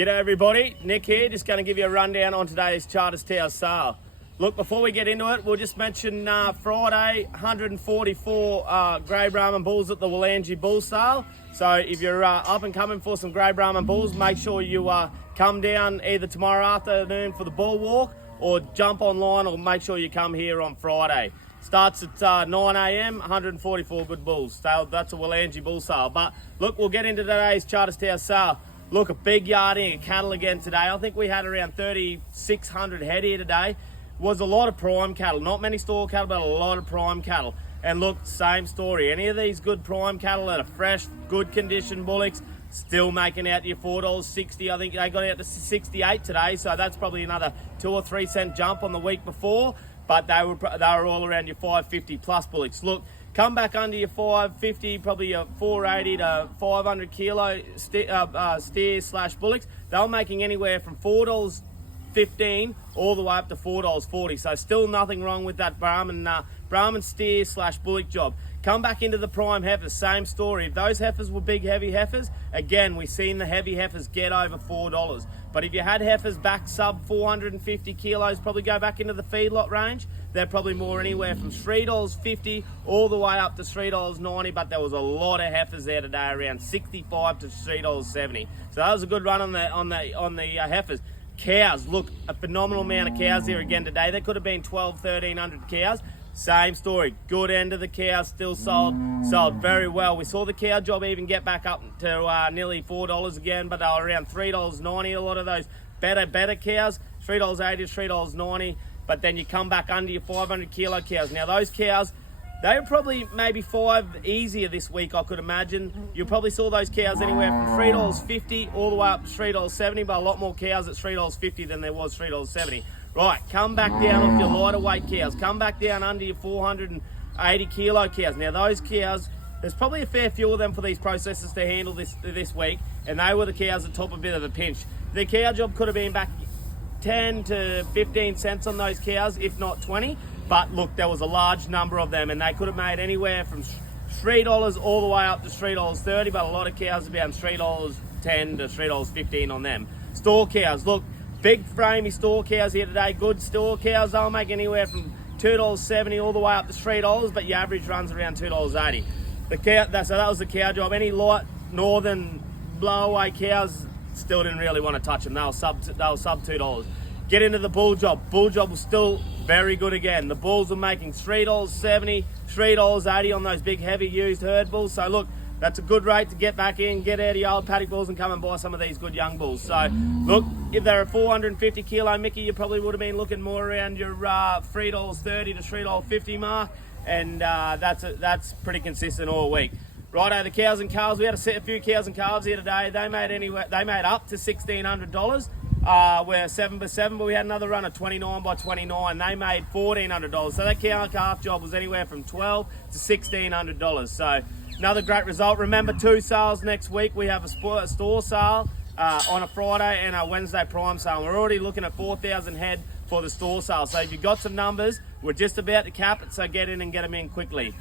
G'day everybody, Nick here, just going to give you a rundown on today's Charters Towers sale. Look, before we get into it, we'll just mention Friday, 144 Grey Brahman bulls at the Willangie Bull Sale. So if you're up and coming for some Grey Brahman bulls, make sure you come down either tomorrow afternoon for the bull walk or jump online, or make sure you come here on Friday. Starts at 9 a.m, 144 good bulls. So that's a Willangie Bull Sale. But look, we'll get into today's Charters Towers sale. Look, a big yarding of cattle again today. I think we had around 3,600 head here today. Was a lot of prime cattle. Not many store cattle, but a lot of prime cattle. And look, same story. Any of these good prime cattle that are fresh, good condition bullocks, still making out to your $4.60. I think they got out to 68 today, so that's probably another 2 or 3 cent jump on the week before. But they were all around your 550 plus bullocks. Look, come back under your 550, probably your 480 to 500 kilo steers slash bullocks. They were making anywhere from $4.15 all the way up to $4.40. So still nothing wrong with that Brahman steer slash bullock job. Come back into the prime heifers, same story. If those heifers were big, heavy heifers, again, we've seen the heavy heifers get over $4. But if you had heifers back sub 450 kilos, probably go back into the feedlot range. They're probably more anywhere from $3.50 all the way up to $3.90. But there was a lot of heifers there today, around $65 to $3.70. So that was a good run on the heifers. Cows, look, a phenomenal amount of cows here again today. There could have been 1,300 cows. Same story, good end of the cows, still sold very well. We saw the cow job even get back up to nearly $4 again, but they were around $3.90. A lot of those better cows, $3.80 to $3.90. But then you come back under your 500 kilo cows. Now those cows, they were probably maybe 5 easier this week, I could imagine. You probably saw those cows anywhere from $3.50 all the way up to $3.70, but a lot more cows at $3.50 than there was $3.70. Right, come back down off your lighter weight cows. Come back down under your 480 kilo cows. Now those cows, there's probably a fair few of them for these processors to handle this week, and they were the cows that top a bit of a pinch. The cow job could have been back 10 to 15 cents on those cows, if not 20. But look, there was a large number of them, and they could have made anywhere from $3 all the way up to $3.30, but a lot of cows about $3.10 to $3.15 on them. Store cows, look, big framey store cows here today. Good store cows, they'll make anywhere from $2.70 all the way up to $3, but your average runs around $2.80. So that was the cow job. Any light northern blow-away cows, still didn't really want to touch them. They were sub $2. Get into the bull job. Bull job was still very good again. The bulls were making $3.70, $3.80 on those big heavy used herd bulls. So look, that's a good rate to get back in, get out of your old paddock bulls and come and buy some of these good young bulls. So look, if they're a 450 kilo Mickey, you probably would have been looking more around your $3.30 to $3.50 mark, and that's pretty consistent all week. Righto, the cows and calves, we had a few cows and calves here today. They made up to $1,600. We're 7x7, but we had another run of 29 by 29. They made $1,400. So that cow and calf job was anywhere from $1,200 to $1,600. So another great result. Remember, 2 sales next week. We have a store sale on a Friday and a Wednesday prime sale. We're already looking at 4,000 head for the store sale. So if you've got some numbers, we're just about to cap it, so get in and get them in quickly.